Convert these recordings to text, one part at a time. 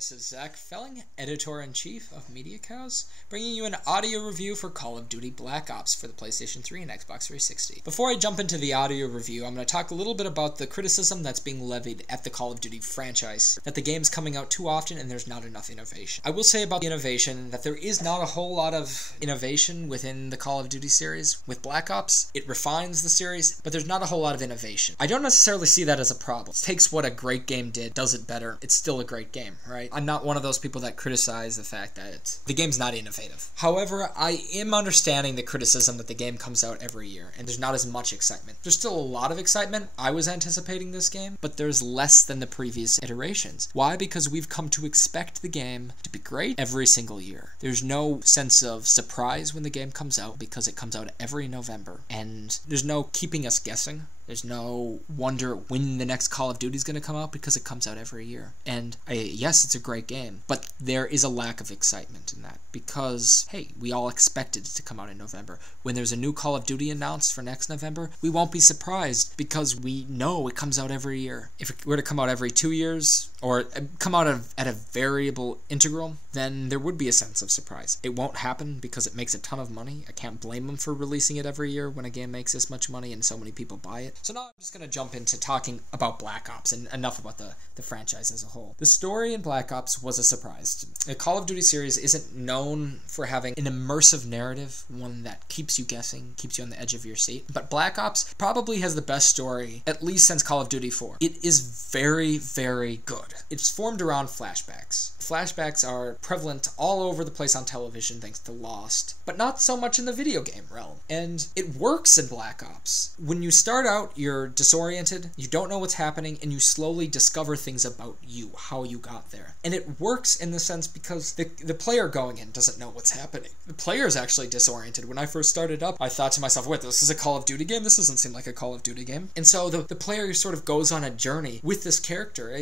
this is Zach Felling, Editor-in-Chief of Media Cows, bringing you an audio review for Call of Duty Black Ops for the PlayStation 3 and Xbox 360. Before I jump into the audio review, I'm going to talk a little bit about the criticism that's being levied at the Call of Duty franchise, that the game's coming out too often and there's not enough innovation. I will say about the innovation that there is not a whole lot of innovation within the Call of Duty series. With Black Ops, it refines the series, but there's not a whole lot of innovation. I don't necessarily see that as a problem. It takes what a great game did, does it better. It's still a great game, right? I'm not one of those people that criticize the fact that the game's not innovative. However, I am understanding the criticism that the game comes out every year, and there's not as much excitement. There's still a lot of excitement. I was anticipating this game, but there's less than the previous iterations. Why? Because we've come to expect the game to be great every single year. There's no sense of surprise when the game comes out, because it comes out every November, and there's no keeping us guessing. There's no wonder when the next Call of Duty is going to come out, because it comes out every year. And yes, it's a great game, but there is a lack of excitement in that, because, hey, we all expected it to come out in November. When there's a new Call of Duty announced for next November, we won't be surprised, because we know it comes out every year. If it were to come out every 2 years, or come out at a variable integral, then there would be a sense of surprise. It won't happen because it makes a ton of money. I can't blame them for releasing it every year when a game makes this much money and so many people buy it. So now I'm just going to jump into talking about Black Ops and enough about the franchise as a whole. The story in Black Ops was a surprise. The Call of Duty series isn't known for having an immersive narrative, one that keeps you guessing, keeps you on the edge of your seat. But Black Ops probably has the best story, at least since Call of Duty 4. It is very, very good. It's formed around flashbacks. Flashbacks are prevalent all over the place on television thanks to Lost, but not so much in the video game realm. And it works in Black Ops. When you start out, you're disoriented, you don't know what's happening, and you slowly discover things about you, how you got there. And it works in the sense because the player going in doesn't know what's happening. The player is actually disoriented. When I first started up, I thought to myself, wait, this is a Call of Duty game? This doesn't seem like a Call of Duty game. And so the player sort of goes on a journey with this character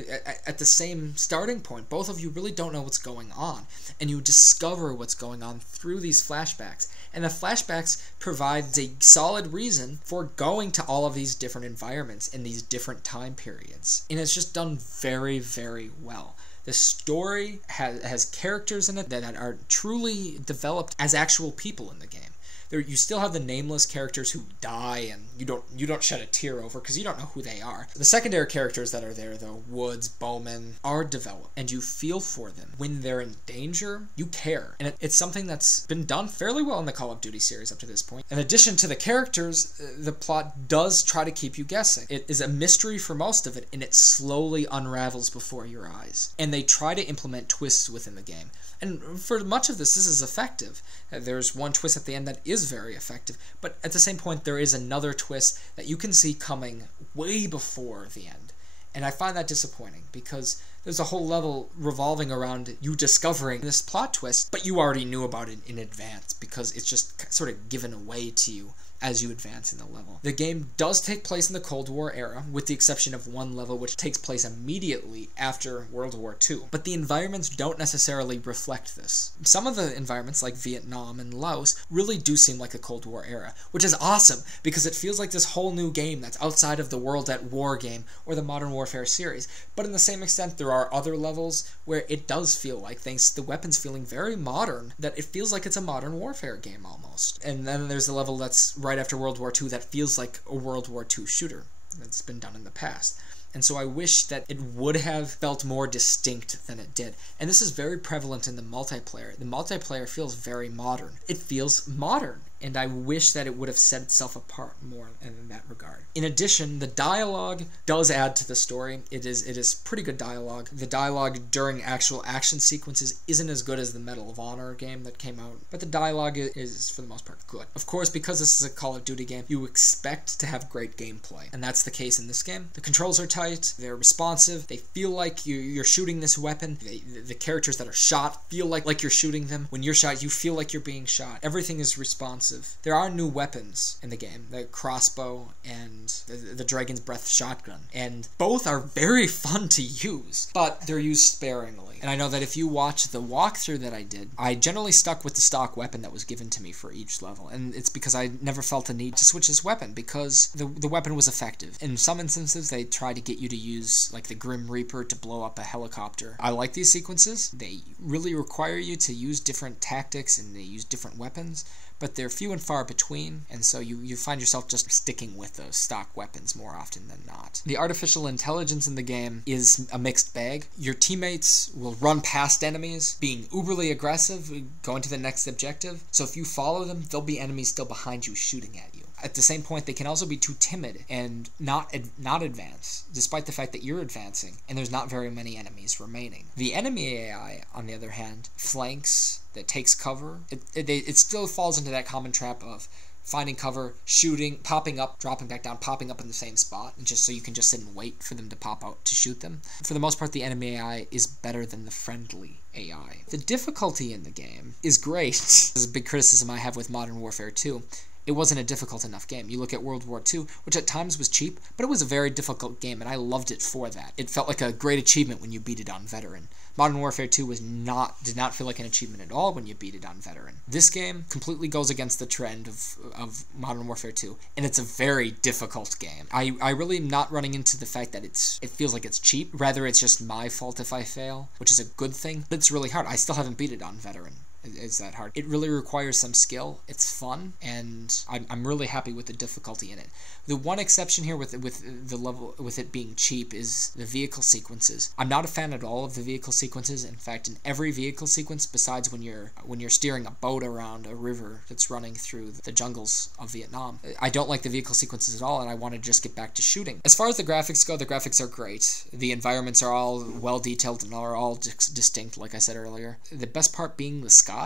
at the same starting point. Both of you really don't know what's going on, and you discover what's going on through these flashbacks. And the flashbacks provides a solid reason for going to all of these different environments in these different time periods. And it's just done very, very well. The story has characters in it that are truly developed as actual people in the game. You still have the nameless characters who die and you don't shed a tear over because you don't know who they are. The secondary characters that are there, though, Woods, Bowman, are developed, and you feel for them. When they're in danger, you care. And it's something that's been done fairly well in the Call of Duty series up to this point. In addition to the characters, the plot does try to keep you guessing. It is a mystery for most of it, and it slowly unravels before your eyes. And they try to implement twists within the game. And for much of this is effective. There's one twist at the end that is very effective, but at the same point there is another twist that you can see coming way before the end. And I find that disappointing, because there's a whole level revolving around you discovering this plot twist, but you already knew about it in advance because it's just sort of given away to you as you advance in the level. The game does take place in the Cold War era, with the exception of one level which takes place immediately after World War II. But the environments don't necessarily reflect this. Some of the environments, like Vietnam and Laos, really do seem like the Cold War era, which is awesome, because it feels like this whole new game that's outside of the World at War game or the Modern Warfare series. But in the same extent, there are other levels where it does feel like, thanks to the weapons feeling very modern, that it feels like it's a Modern Warfare game almost. And then there's a level that's right after World War II that feels like a World War II shooter that's been done in the past. And so I wish that it would have felt more distinct than it did. And this is very prevalent in the multiplayer. The multiplayer feels very modern. It feels modern. And I wish that it would have set itself apart more in that regard. In addition, the dialogue does add to the story. It is pretty good dialogue. The dialogue during actual action sequences isn't as good as the Medal of Honor game that came out, but the dialogue is, for the most part, good. Of course, because this is a Call of Duty game, you expect to have great gameplay, and that's the case in this game. The controls are tight, they're responsive, they feel like you're shooting this weapon. The characters that are shot feel like you're shooting them. When you're shot, you feel like you're being shot. Everything is responsive. expensive. There are new weapons in the game, the crossbow and the Dragon's Breath shotgun, and both are very fun to use, but they're used sparingly. And I know that if you watch the walkthrough that I did, I generally stuck with the stock weapon that was given to me for each level, and it's because I never felt a need to switch this weapon, because the weapon was effective. In some instances, they try to get you to use, like, the Grim Reaper to blow up a helicopter. I like these sequences. They really require you to use different tactics, and they use different weapons, but they're few and far between, and so you find yourself just sticking with those stock weapons more often than not. The artificial intelligence in the game is a mixed bag. Your teammates will run past enemies, being uberly aggressive, going to the next objective, so if you follow them, there'll be enemies still behind you shooting at you. At the same point, they can also be too timid and not advance, despite the fact that you're advancing, and there's not very many enemies remaining. The enemy AI, on the other hand, flanks, that takes cover. It still falls into that common trap of finding cover, shooting, popping up, dropping back down, popping up in the same spot, and just so you can just sit and wait for them to pop out to shoot them. For the most part, the enemy AI is better than the friendly AI. The difficulty in the game is great. This is a big criticism I have with Modern Warfare 2. It wasn't a difficult enough game. You look at World War II, which at times was cheap, but it was a very difficult game, and I loved it for that. It felt like a great achievement when you beat it on Veteran. Modern Warfare 2 did not feel like an achievement at all when you beat it on Veteran. This game completely goes against the trend of Modern Warfare 2, and it's a very difficult game. I really am not running into the fact that it feels like it's cheap. Rather, it's just my fault if I fail, which is a good thing, but it's really hard. I still haven't beat it on Veteran. It's that hard. It really requires some skill. It's fun, and I'm really happy with the difficulty in it. The one exception here with it being cheap is the vehicle sequences. I'm not a fan at all of the vehicle sequences. In fact, in every vehicle sequence, besides when you're steering a boat around a river that's running through the jungles of Vietnam, I don't like the vehicle sequences at all, and I want to just get back to shooting. As far as the graphics go, the graphics are great. The environments are all well detailed and are all distinct, like I said earlier. The best part being the skies.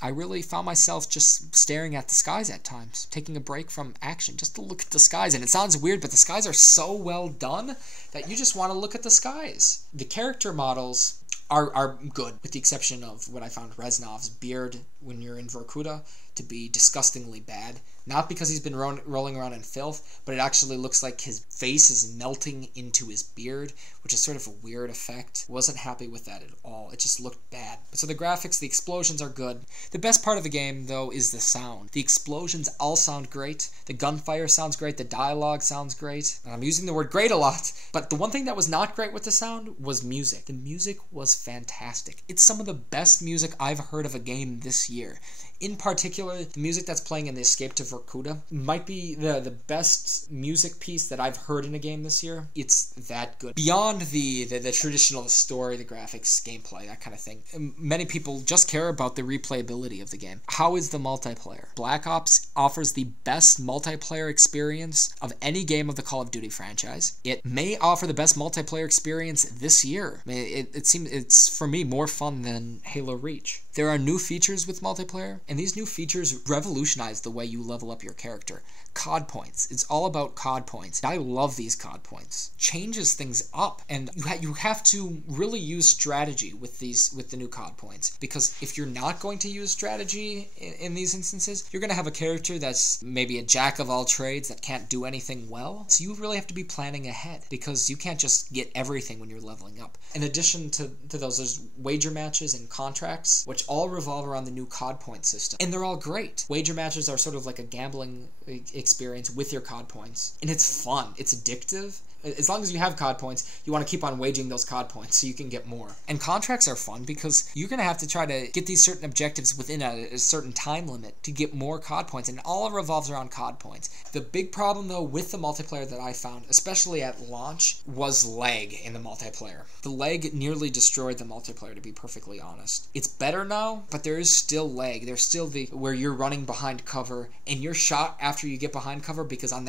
I really found myself just staring at the skies at times, taking a break from action just to look at the skies. And it sounds weird, but the skies are so well done that you just want to look at the skies. The character models are good, with the exception of what I found Reznov's beard when you're in Vorkuta to be disgustingly bad. Not because he's been rolling around in filth, but it actually looks like his face is melting into his beard, which is sort of a weird effect. Wasn't happy with that at all. It just looked bad. So the graphics, the explosions are good. The best part of the game, though, is the sound. The explosions all sound great. The gunfire sounds great. The dialogue sounds great. And I'm using the word great a lot, but the one thing that was not great with the sound was music. The music was fantastic. It's some of the best music I've heard of a game this year. In particular, the music that's playing in the Escape to Vorkuta might be the best music piece that I've heard in a game this year. It's that good. Beyond the traditional story, the graphics, gameplay, that kind of thing, many people just care about the replayability of the game. How is the multiplayer? Black Ops offers the best multiplayer experience of any game of the Call of Duty franchise. It may offer the best multiplayer experience this year. I mean, it seems it's, for me, more fun than Halo Reach. There are new features with multiplayer, and these new features revolutionize the way you level up your character. COD points. It's all about COD points. I love these COD points. Changes things up, and you have to really use strategy with the new COD points, because if you're not going to use strategy in these instances, you're going to have a character that's maybe a jack of all trades that can't do anything well. So you really have to be planning ahead, because you can't just get everything when you're leveling up. In addition to those, there's wager matches and contracts, which all revolve around the new COD point system. And they're all great. Wager matches are sort of like a gambling experience with your COD points. And it's fun. It's addictive. As long as you have COD points, you want to keep on waging those COD points so you can get more. And contracts are fun because you're going to have to try to get these certain objectives within a certain time limit to get more COD points, and all revolves around COD points. The big problem, though, with the multiplayer that I found, especially at launch, was lag in the multiplayer. The lag nearly destroyed the multiplayer, to be perfectly honest. It's better now, but there is still lag. There's still where you're running behind cover, and you're shot after you get behind cover, because on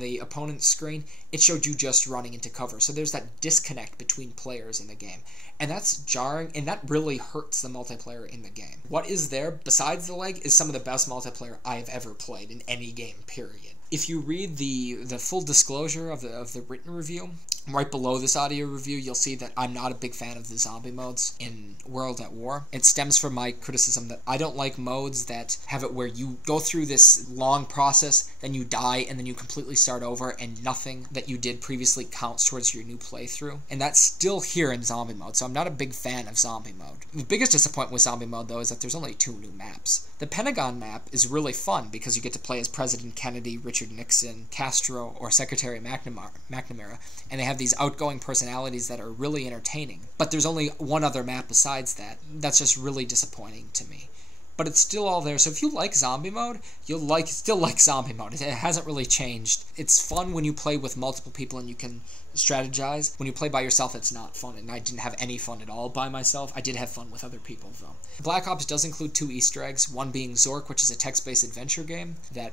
the opponent's screen, it showed you just running into cover. So there's that disconnect between players in the game. And that's jarring, and that really hurts the multiplayer in the game. What is there, besides the lag, is some of the best multiplayer I have ever played in any game, period. If you read the full disclosure of the written review, Right below this audio review, you'll see that I'm not a big fan of the zombie modes in World at War. It stems from my criticism that I don't like modes that have it where you go through this long process, then you die, and then you completely start over, and nothing that you did previously counts towards your new playthrough. And that's still here in zombie mode, so I'm not a big fan of zombie mode. The biggest disappointment with zombie mode, though, is that there's only 2 new maps. The Pentagon map is really fun because you get to play as President Kennedy, Richard Nixon, Castro, or Secretary McNamara, and they have these outgoing personalities that are really entertaining. But there's only one other map besides that. That's just really disappointing to me. But it's still all there, so if you like zombie mode, you'll still like zombie mode. It hasn't really changed. It's fun when you play with multiple people and you can strategize. When you play by yourself, it's not fun, and I didn't have any fun at all by myself. I did have fun with other people, though. Black Ops does include 2 Easter eggs, one being Zork, which is a text-based adventure game that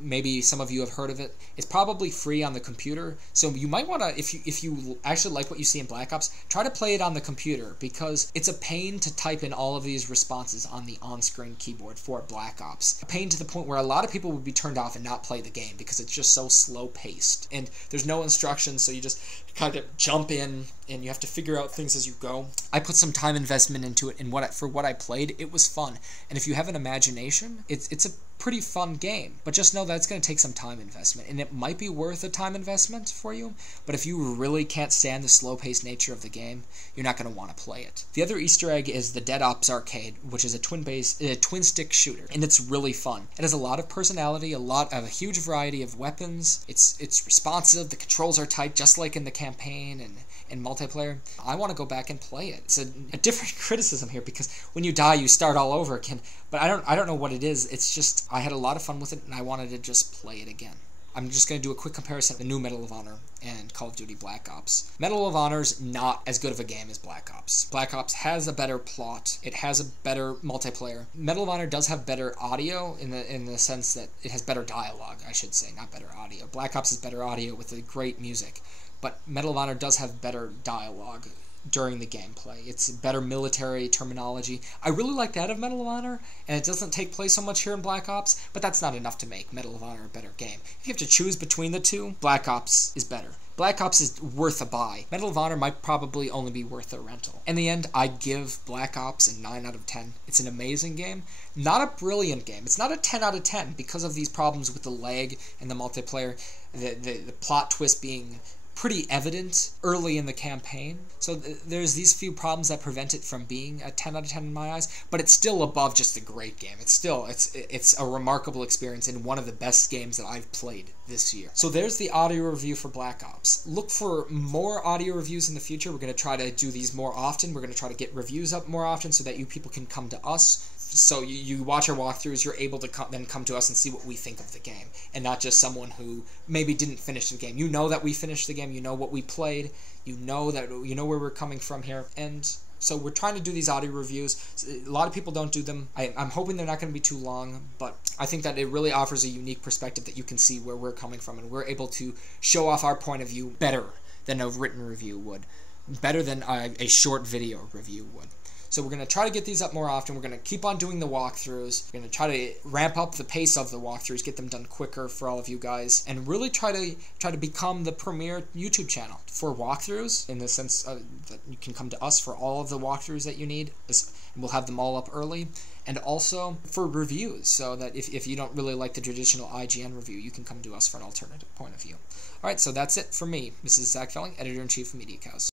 maybe some of you have heard of it. It's probably free on the computer, so you might want to, if you actually like what you see in Black Ops, try to play it on the computer, because it's a pain to type in all of these responses on the on-screen keyboard for Black Ops. A pain to the point where a lot of people would be turned off and not play the game because it's just so slow-paced, and there's no instructions, so you just kind of jump in and you have to figure out things as you go. I put some time investment into it, and for what I played, it was fun. And if you have an imagination, it's a pretty fun game. But just know that it's going to take some time investment, and it might be worth a time investment for you, but if you really can't stand the slow-paced nature of the game, you're not going to want to play it. The other Easter egg is the Dead Ops Arcade, which is a twin-stick shooter, and it's really fun. It has a lot of personality, a huge variety of weapons. It's responsive, the controls are tight, just like in the campaign and multiplayer. I want to go back and play it. It's a different criticism here, because when you die, you start all over again. But I don't know what it is. It's just, I had a lot of fun with it, and I wanted to just play it again. I'm just going to do a quick comparison of the new Medal of Honor and Call of Duty Black Ops. Medal of Honor's not as good of a game as Black Ops. Black Ops has a better plot. It has a better multiplayer. Medal of Honor does have better audio in the sense that it has better dialogue, I should say, not better audio. Black Ops is better audio with the great music, but Medal of Honor does have better dialogue during the gameplay. It's better military terminology. I really like that of Medal of Honor, and it doesn't take place so much here in Black Ops, but that's not enough to make Medal of Honor a better game. If you have to choose between the two, Black Ops is better. Black Ops is worth a buy. Medal of Honor might probably only be worth a rental. In the end, I give Black Ops a 9 out of 10. It's an amazing game. Not a brilliant game. It's not a 10 out of 10 because of these problems with the lag and the multiplayer, the plot twist being pretty evident early in the campaign. So there's these few problems that prevent it from being a 10 out of 10 in my eyes, but it's still above just a great game. It's a remarkable experience and one of the best games that I've played this year. So there's the audio review for Black Ops. Look for more audio reviews in the future. We're going to try to do these more often. We're going to try to get reviews up more often so that you people can come to us. So you watch our walkthroughs, you're able to then come to us and see what we think of the game, and not just someone who maybe didn't finish the game. You know that we finished the game, you know what we played, you know where we're coming from here, and so we're trying to do these audio reviews. A lot of people don't do them. I'm hoping they're not going to be too long, but I think that it really offers a unique perspective that you can see where we're coming from, and we're able to show off our point of view better than a written review would, better than a short video review would. So we're going to try to get these up more often. We're going to keep on doing the walkthroughs. We're going to try to ramp up the pace of the walkthroughs, get them done quicker for all of you guys, and really try to become the premier YouTube channel for walkthroughs, in the sense that you can come to us for all of the walkthroughs that you need. We'll have them all up early. And also for reviews, so that if you don't really like the traditional IGN review, you can come to us for an alternative point of view. All right, so that's it for me. This is Zach Felling, Editor-in-Chief of Media Cows.